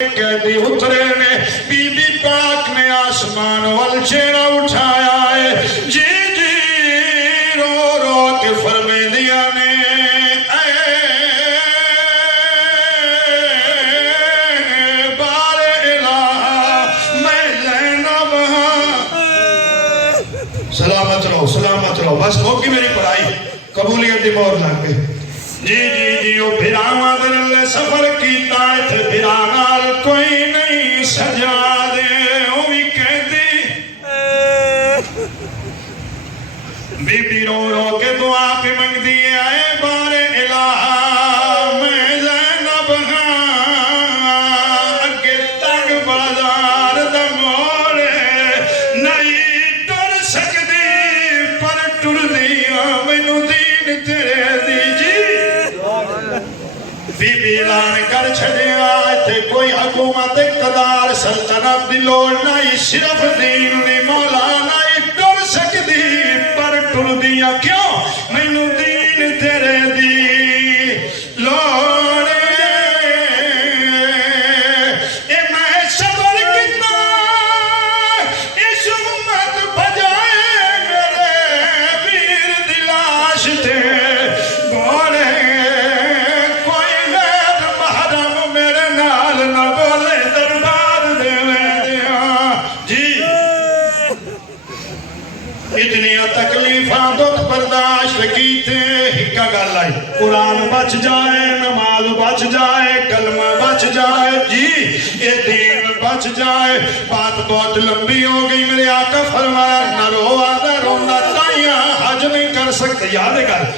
قیدی اترے نے بی بی پاک نے آسمان وال چہرہ اٹھایا ہے جی جی رو رو کے فرمے دیا نے اے بار الہ میں زینب ہاں سلامت رہو بس ہوگی میری پڑھائی قبولیت دی مور لگ گئی جی وہ بھراواں دے اللہ سفر کیتا ہے تھے بھرانال کوئی نہیں سجا دے وہ بھی کہتی بی بی رو رو کے دعا پہ منگ دیے آئے بار الہ میں زینب ہاں اگے تنگ بازار دا موڑے نہیں ٹر سکدی پر ٹر دیا مینو دین تیرے دی بی بی اعلان کر چھڑے آئے تھے کوئی حکومت اقتدار سلطنت دی لوڑ نہیں صرف دین دی مولا نہیں ٹر سکدی پر ٹر دیا کیوں مینو دین تیرے دی لوڑ اے میں صبر کتنا اس امت بجائے میرے ویر دی لاش تھے اتنی تکلیفاں دکھ برداشت کیتے ہکا گل آئی قرآن بچ جائے نماز بچ جائے کلمہ بچ جائے جی یہ دین بچ جائے بات بہت لمبی ہو گئی میرے آقا فرمایا نہ رو آدھا روندہ تائیاں حج نہیں کر سکتے یاد کر